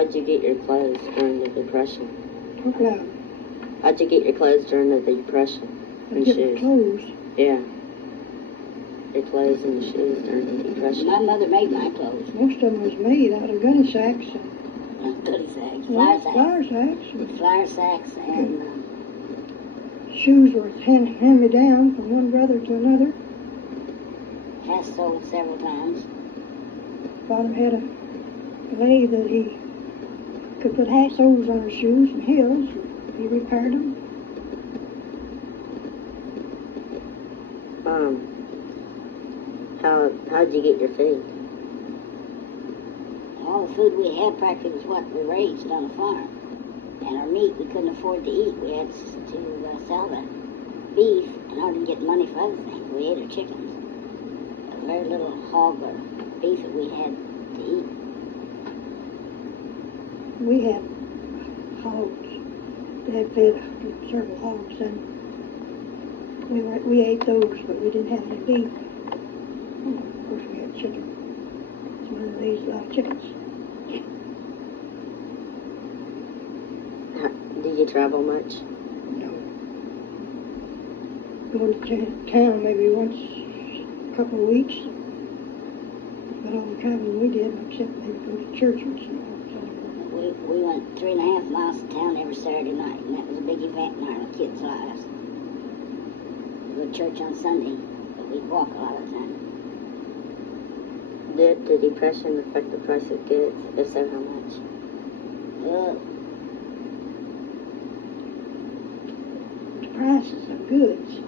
How'd you get your clothes during the Depression? Talk loud. How'd you get your clothes during the Depression? And Get shoes? my clothes. Yeah. Your clothes and your shoes during the Depression. My mother made my clothes. Most of them was made out of gunny sacks. Goody sacks, Flour sacks. flour sacks, and Shoes were hand-me-down from one brother to another. has sold several times. Father had a lathe that he could put soles on his shoes and heels. He repaired them. How'd you get your food? All the food we had practically was what we raised on the farm. And our meat we couldn't afford to eat. We had to sell the beef in order to get money for other things. We ate our chickens. A very little hog or beef that we had to eat. We had hogs. Dad fed several hogs, and we ate those, but we didn't have any beef. Of course, we had chicken. So we raised a lot of chickens. Did you travel much? No. Going to town maybe once a couple of weeks. But all the traveling we did, except maybe go to church once in a while. We went 3.5 miles to town every Saturday night, and that was a big event in our kids' lives. We go to church on Sunday, but we'd walk a lot of the time. Did the Depression affect the price of goods? If so, how much? The prices of goods.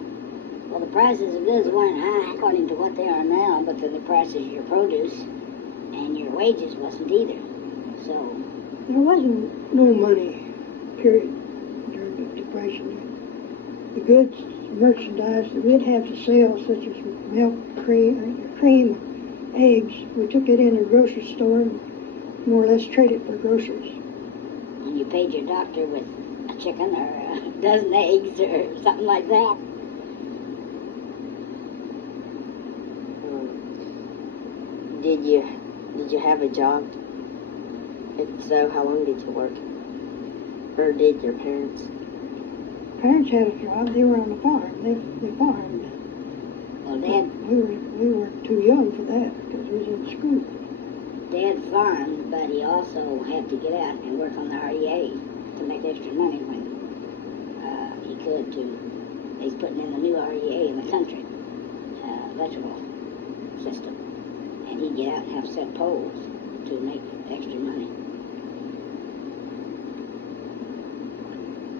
Well, the prices of goods weren't high according to what they are now, but the prices of your produce and your wages wasn't either. So There wasn't no money, period, during the Depression. The goods, merchandise that we'd have to sell, such as milk, cream, eggs, we took it in a grocery store and more or less traded for groceries. and you paid your doctor with a chicken or a dozen eggs or something like that. Did you have a job? If so, how long did you work? Or did your parents? Parents had a job. They were on the farm. They farmed. Well, Dad We were too young for that because we was in school. Dad farmed, but he also had to get out and work on the REA to make extra money when he could. He's putting in the new REA in the country, electrical system, and he'd get out and have set poles to make extra money.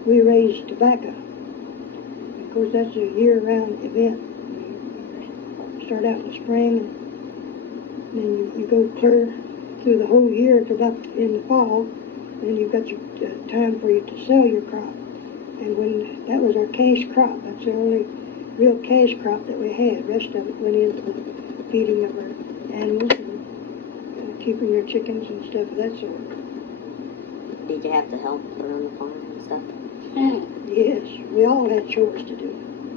We raised tobacco. Of course, that's a year-round event. You start out in the spring, and then you go clear through the whole year to about in the fall. Then you've got your time for you to sell your crop. And when that was our cash crop, that's the only real cash crop that we had. The rest of it went into the feeding of our animals and keeping your chickens and stuff of that sort. Did you have to help around the farm and stuff? Yes, we all had chores to do,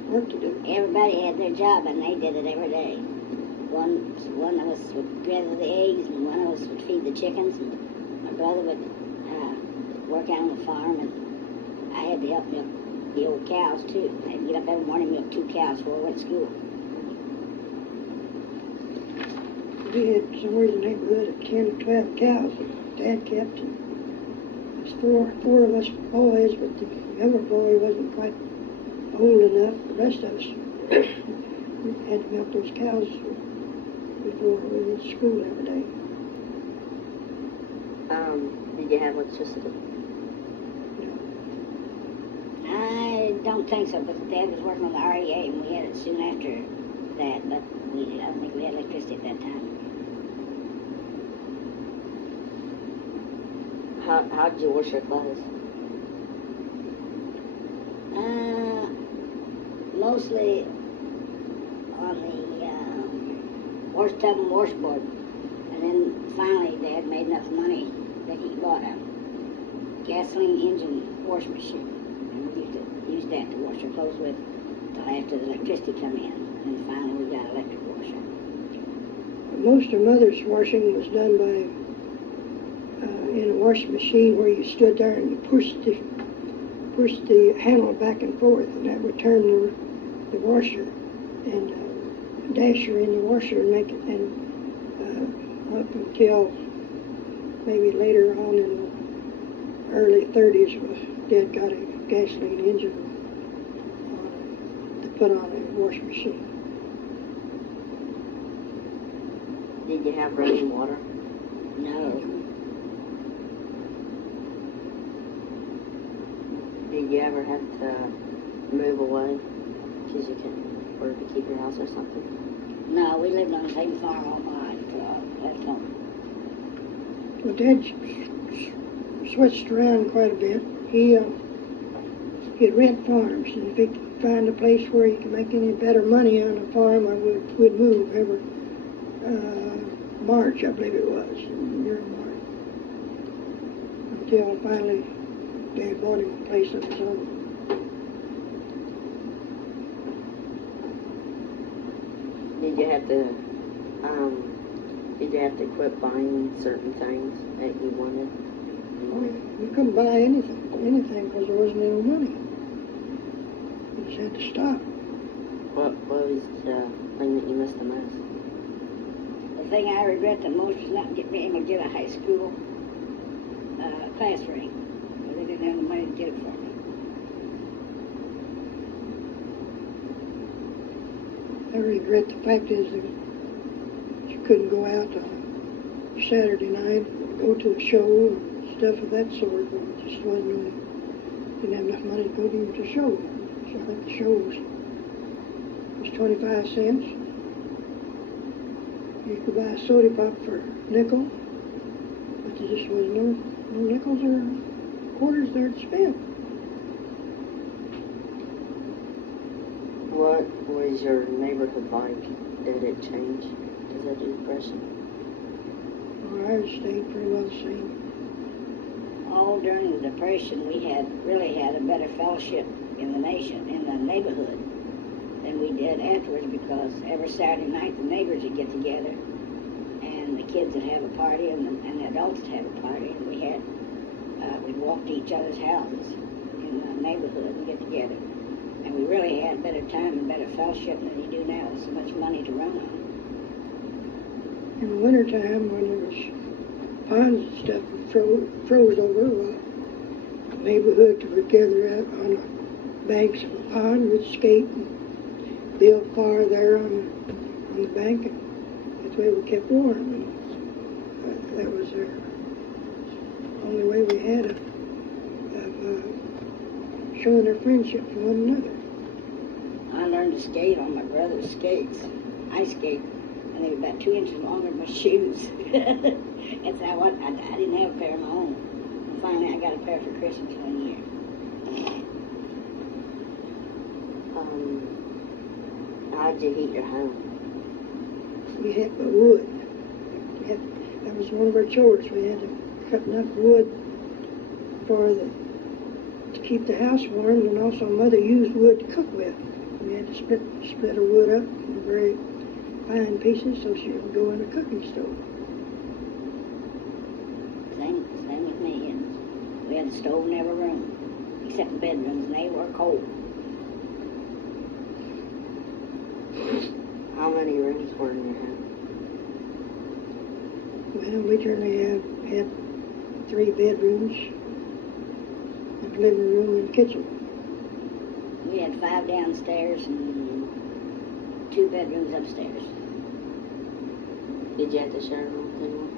work to do. Everybody had their job, and they did it every day. One of us would gather the eggs, and one of us would feed the chickens, and my brother would work out on the farm, and I had to help milk the old cows, too. I had to get up every morning and milk 2 cows before I went to school. We had somewhere in the neighborhood of 10 or 12 cows that Dad kept. And there's four of us boys, but the younger boy wasn't quite old enough. The rest of us had to milk those cows before we went to school every day. Did you have electricity? I don't think so, because Dad was working on the REA, and we had it soon after that, but I don't think we had electricity at that time. How did you wash your clothes? Mostly on the wash tub and washboard. And then finally Dad made enough money that he bought a gasoline engine wash machine. And we used to use that to wash our clothes with until after the electricity come in. And finally we got an electric washer. Most of Mother's washing was done by in a washing machine where you stood there and you pushed the handle back and forth, and that would turn the washer and dasher in the washer and make it, and up until maybe later on in the early 30s, Dad got a gasoline engine to put on a washing machine. Did you have running water? No. Did you ever have to move away because you couldn't afford to keep your house or something? No, we lived on the same farm all my life till I left home. Well, Dad switched around quite a bit. He'd rent farms, and if he could find a place where he could make any better money on a farm, we'd move every March, I believe it was, near March. Until finally Dad bought him a place of his own. Did you have to quit buying certain things that you wanted? Oh, yeah. You couldn't buy anything, because there wasn't any money. You just had to stop. What was the thing that you missed the most? The thing I regret the most is not being able to get a high school class ring. They didn't have the money to get it for me. I regret the fact is that you couldn't go out on Saturday night, go to a show and stuff of that sort. It just didn't have enough money to go to the show. So I think the show was 25 cents. You could buy a soda pop for a nickel, but there just was no nickels or quarters there to spend. What was your neighborhood like? Did it change because of the Depression? Well, ours stayed pretty well the same. All during the Depression, we really had a better fellowship in the neighborhood, than we did afterwards, because every Saturday night the neighbors would get together, and the kids would have a party, and the adults would have a party, and we'd walk to each other's houses in the neighborhood and get together. And we really had better time and better fellowship than you do now with so much money to run on. In the wintertime, when there was ponds and stuff froze over, the neighborhood would gather out on the banks of the pond, would skate and build fire there on the bank, and that's the way we kept warm. And that was the only way we had of showing our friendship for one another. I learned to skate on my brother's skates, ice skate, and they were about 2 inches longer than my shoes. That's how I didn't have a pair of my own. And finally, I got a pair for Christmas one year. How'd you heat your home? We had wood. That was one of our chores. We had to cut enough wood to keep the house warm, and also Mother used wood to cook with. We had to split her wood up in very fine pieces so she would go in a cooking stove. Same with me. And we had a stove in every room, except the bedrooms, and they were cold. How many rooms were in your house? Well, we generally had 3 bedrooms, a living room and kitchen. We had 5 downstairs and 2 bedrooms upstairs. Did you have to share a room with anyone?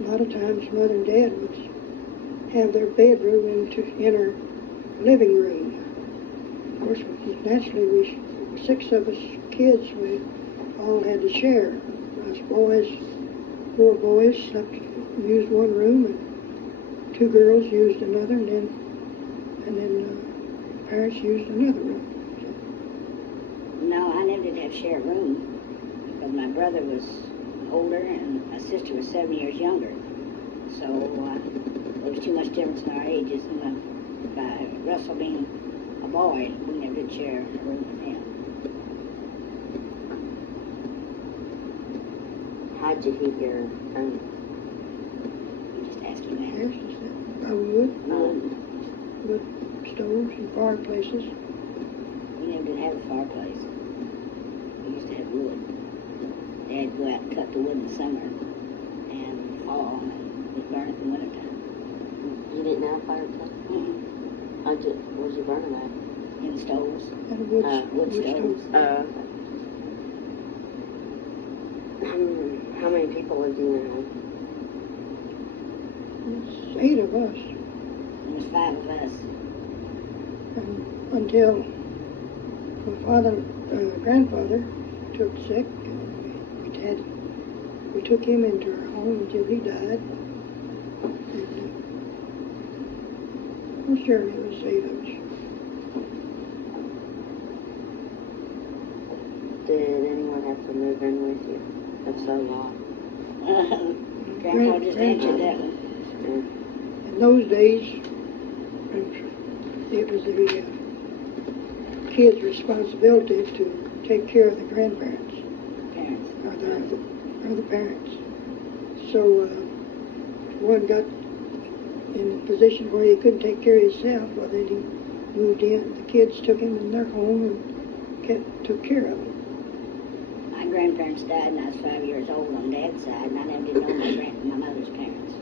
A lot of times Mother and Dad would have their bedroom in our living room. Of course, naturally, 6 of us kids, we all had to share. Us boys, 4 boys used one room, and 2 girls used another, and then parents used another room. No, I never did have shared room, because my brother was older and my sister was 7 years younger. So there was too much difference in our ages, and by Russell being a boy, we never did share a room with him. How'd you heat your home? We just had fireplaces. We never did have a fireplace. We used to have wood. Dad'd go out and cut the wood in the summer and fall, and we'd burn it in the wintertime. You didn't have a fireplace? Where'd you burn it at? In stoves. And wood Wood stoves. stoves. How many people lived in your home? It's 8 of us. There was 5 of us. And until my grandfather took sick, we took him into our home until he died. And, well, sure, it was 8 of us. Did anyone have to move in with you? That's so long. Grandpa just answered that one. In those days, it was the kids' responsibility to take care of the grandparents, Parents. or the parents. So if one got in a position where he couldn't take care of himself, well, then he moved in. The kids took him in their home and took care of him. My grandparents died when I was 5 years old on Dad's side, and I never did know my mother's parents.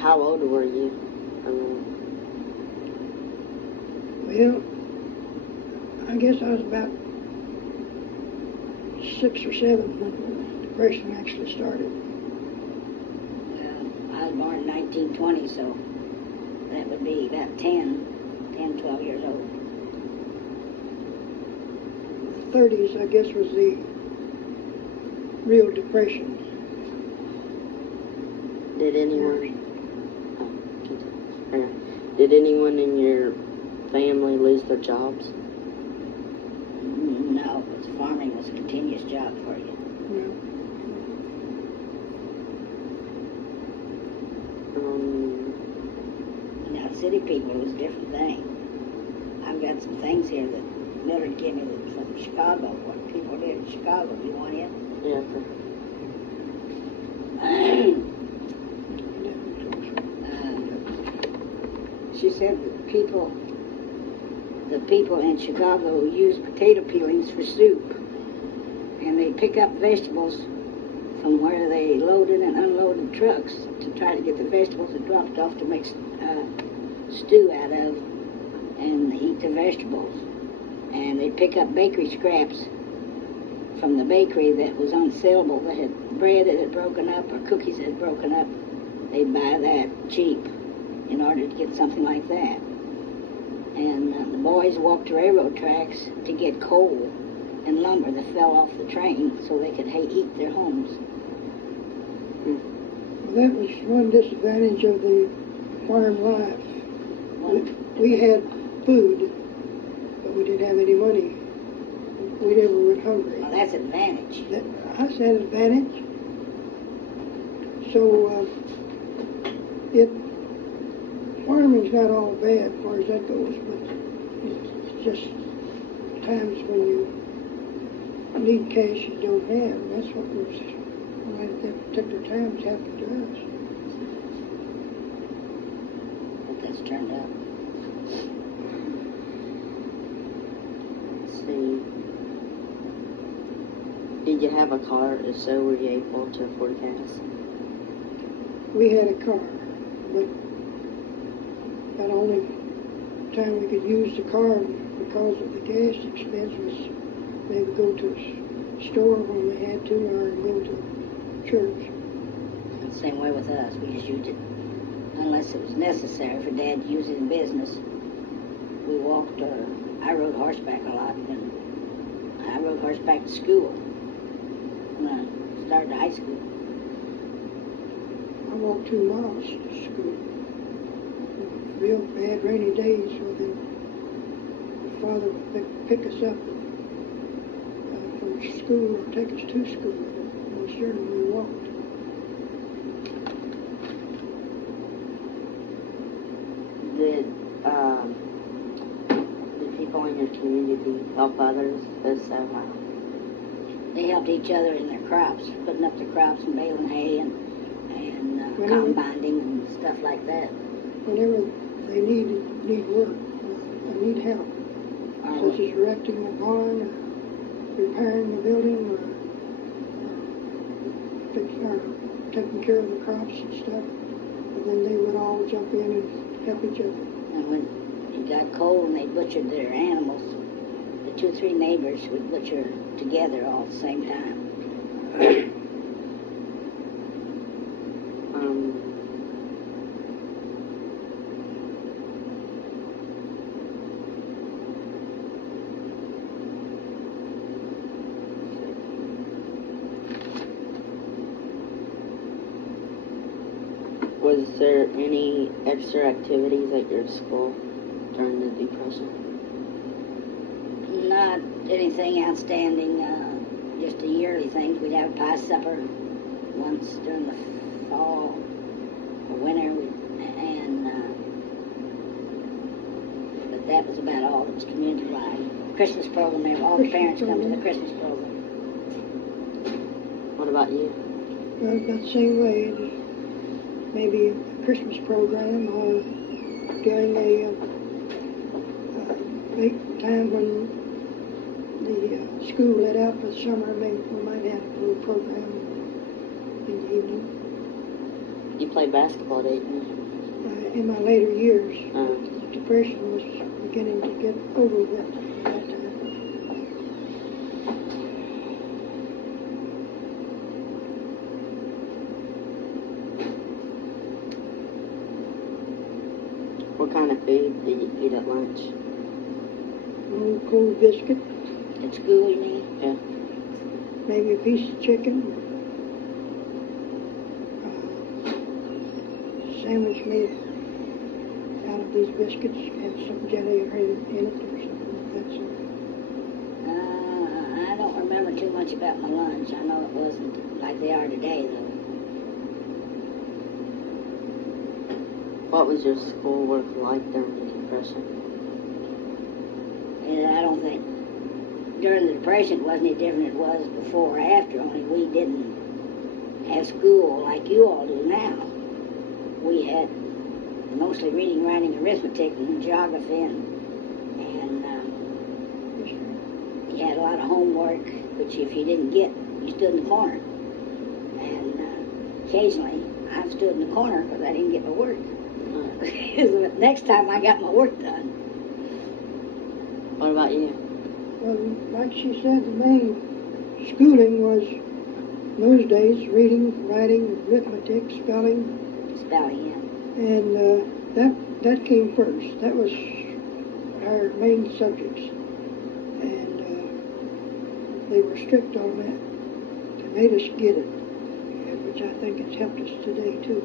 How old were you? Well, I guess I was about 6 or 7 when the Depression actually started. I was born in 1920, so that would be about 12 years old. 30s, I guess, was the real Depression. Did anyone? Did anyone in your family lose their jobs? No, because farming was a continuous job for you. Now, city people, it was a different thing. I've got some things here that Mildred gave me from Chicago, what people did in Chicago. You want it? Yeah. She said that the people in Chicago use potato peelings for soup, and they pick up vegetables from where they loaded and unloaded trucks to try to get the vegetables that dropped off to make stew out of and eat the vegetables. And they pick up bakery scraps from the bakery that was unsellable, that had bread that had broken up or cookies that had broken up. They'd buy that cheap in order to get something like that. And the boys walked the railroad tracks to get coal and lumber that fell off the train so they could heat their homes. Well, that was one disadvantage of the farm life. We had food, but we didn't have any money. We never went hungry. Well, that's an advantage. I said advantage. So farming's not all bad as far as that goes, but it's just times when you need cash you don't have. That's what was at that particular times happened to us. But that's turned out. Let's see. Did you have a car? If so, were you able to afford gas? We had a car, but the only time we could use the car because of the gas expense was maybe go to a store when we had to, or go to church. The same way with us. We just used it unless it was necessary for Dad to use it in business. We walked, I rode horseback a lot, and I rode horseback to school when I started high school. I walked 2 miles to school. Real bad rainy days, so then my father would pick us up from school or take us to school. Most certainly we walked. Did people in your community help others? If so, how? They helped each other in their crops, putting up the crops and baling hay and combining and stuff like that. Whenever they need work or need help, such as erecting a barn or repairing a building or taking care of the crops and stuff, and then they would all jump in and help each other. And when it got cold and they butchered their animals, the 2 or 3 neighbors would butcher together all at the same time. Was there any extra activities at your school during the Depression? Not anything outstanding, just a yearly thing. We'd have a pie supper once during the fall or winter, but that was about all. It was community-wide. Christmas program, all the parents come to the Christmas program. What about you? Well, about the same way. Maybe a Christmas program or during a late time when the school let out for the summer, maybe we might have a little program in the evening. You played basketball, didn't you? In my later years, the Depression was beginning to get over with at that time. What kind of food did you eat at lunch? A little cold biscuit, At school, you mean? Yeah. maybe a piece of chicken, sandwich made out of these biscuits and some jelly in it or something like that sort. I don't remember too much about my lunch. I know it wasn't like they are today, though. What was your schoolwork like during the Depression? And I don't think during the Depression it wasn't any different than it was before or after, only we didn't have school like you all do now. We had mostly reading, writing, arithmetic, and geography, and you had a lot of homework, which if you didn't get, you stood in the corner. And occasionally I stood in the corner because I didn't get my work. Next time I got my work done. What about you? Well, like she said, the main schooling was, in those days, reading, writing, arithmetic, spelling, Spelling, and that came first. That was our main subjects, and they were strict on that. They made us get it, which I think has helped us today too.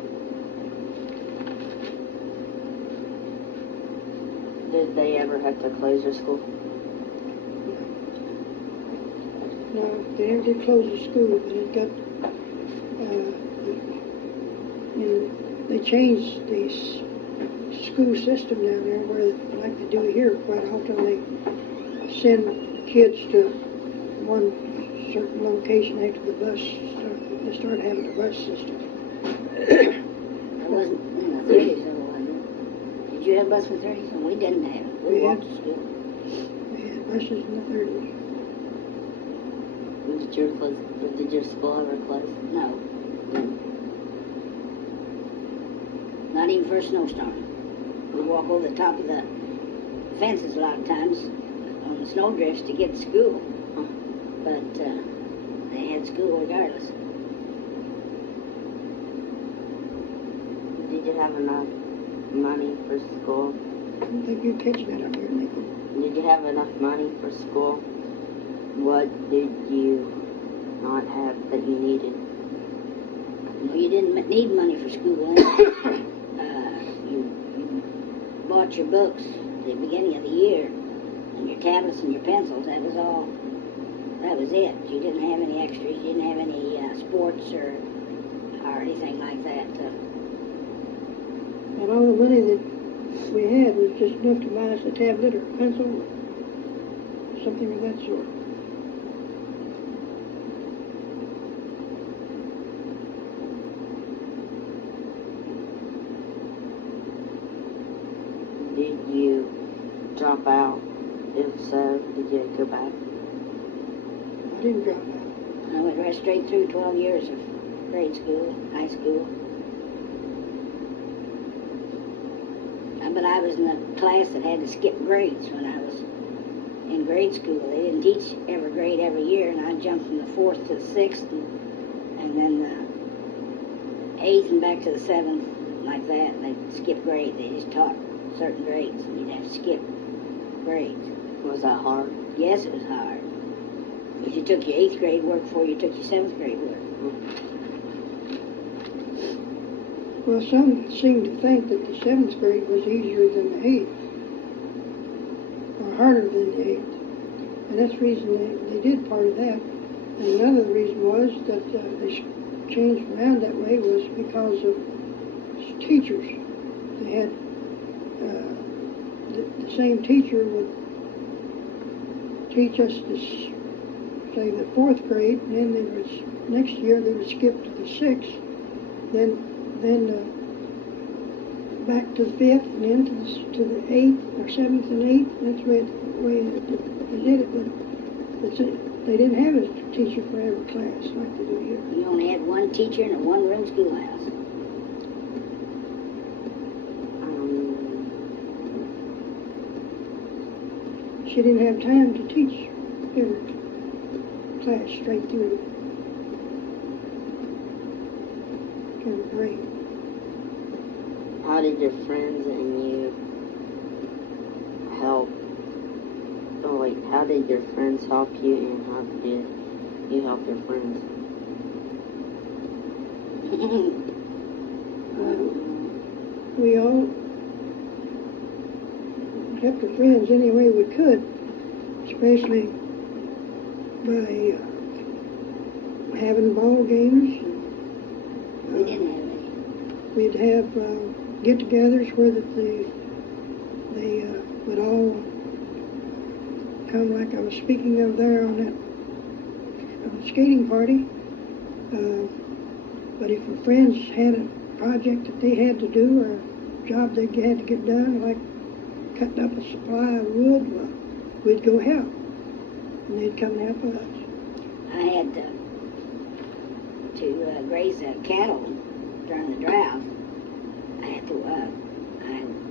Did they ever have to close your school? No, they never did close the school, but it got, they changed the school system down there where, like they do here quite often, they send kids to one certain location after the bus, they started having a bus system. It wasn't in the 30s, though, wasn't it? Did you have a bus in the 30s? And we didn't have it. We walked to school. They had buses in the 30s. Did your school ever close? No. Not even for a snowstorm. We walk over the top of the fences a lot of times on the snowdrifts to get to school. But they had school regardless. Did you have enough money for school? I don't think you'd catch that up here, Nickel. Did you have enough money for school? What did you not have that you needed? You didn't need money for school. You bought your books at the beginning of the year, and your tablets and your pencils. That was all. That was it. You didn't have any extras. You didn't have any sports or anything like that. And all the money that we had was just enough to buy us a tablet or a pencil or something of that sort. drop out? If so, did you go back? I didn't drop out. I went right straight through 12 years of grade school, high school. But I was in a class that had to skip grades when I was in grade school. They didn't teach every grade every year, and I jumped from the 4th to the 6th, and then the 8th and back to the 7th, like that. And they'd skip grades. They just taught certain grades, and you'd have to skip grades. Was that hard? Yes, it was hard. Because you took your 8th grade work before you took your 7th grade work. Well, some seem to think that the 7th grade was easier than the 8th, or harder than the 8th. And that's the reason they did part of that. And another reason was that they changed around that way was because of teachers. They had the same teacher would teach us this, say, the 4th grade, and then they would, next year they would skip to the 6th, then back to the 5th, and then to the 8th, or 7th and 8th. That's the way they did it. But they didn't have a teacher for every class like they do here. We only had one teacher in a one-room schoolhouse. She didn't have time to teach every class straight through every grade. How did your friends and you help? Oh wait, how did your friends help you, and how did you help your friends? We all helped our friends any way we could, especially by having ball games. We didn't have any. We'd have get-togethers where they would all come, like I was speaking of there on that skating party. But if our friends had a project that they had to do, or a job they had to get done, like cutting up a supply of wood, well, we'd go help, and they'd come and help us. I had to graze cattle during the drought. I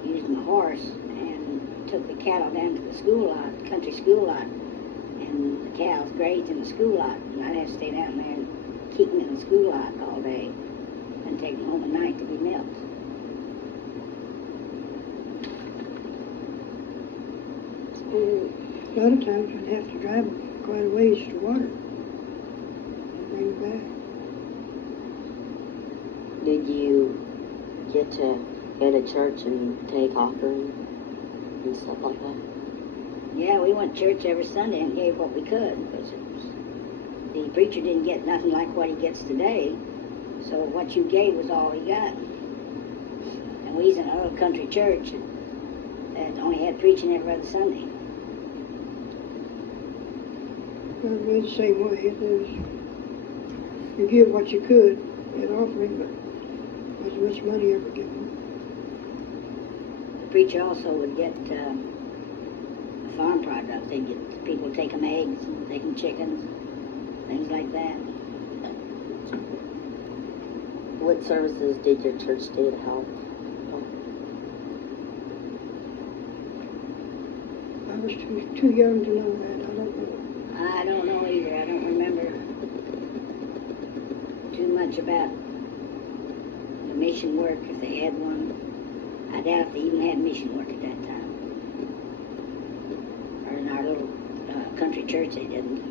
used my horse and took the cattle down to the school lot, country school lot, and the cows grazed in the school lot, and I'd have to stay down there and keep them in the school lot all day and take them home at night to be milked. A lot of times we'd have to drive them quite a ways to water and bring them back. Did you get to go to church and take offering and stuff like that? Yeah, we went to church every Sunday and gave what we could, because the preacher didn't get nothing like what he gets today, so what you gave was all he got. And we was in a little country church that only had preaching every other Sunday. Well, we're the same way. It was, you give what you could in offering, but wasn't much money ever given. The preacher also would get farm products. They'd get people take them eggs, take them chickens, things like that. What services did your church do to help? I was too young to know that. I don't know. I don't know either. I don't remember too much about the mission work, if they had one. I doubt they even had mission work at that time. Or in our little country church, they didn't.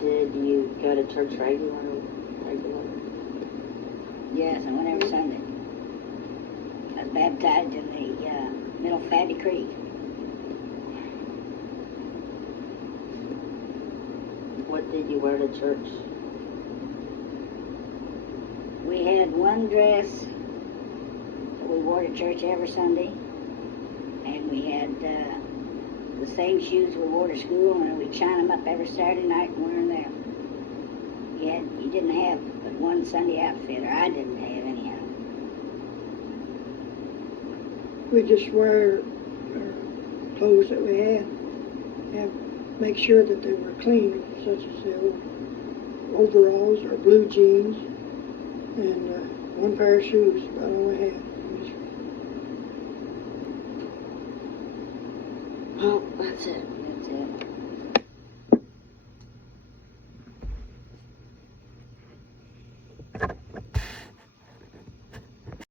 Did you go to church regularly? Yes, I went every Sunday. I was baptized in the Middle Fatty Creek. What did you wear to church? We had one dress that we wore to church every Sunday, and we had the same shoes we wore to school, and we'd shine them up every Saturday night and wear them there. You didn't have but one Sunday outfit, or I didn't have anyhow. We just wear our clothes that we had. Make sure that they were clean, such as the old overalls or blue jeans, and one pair of shoes, about all I had. Well, that's it. That's it.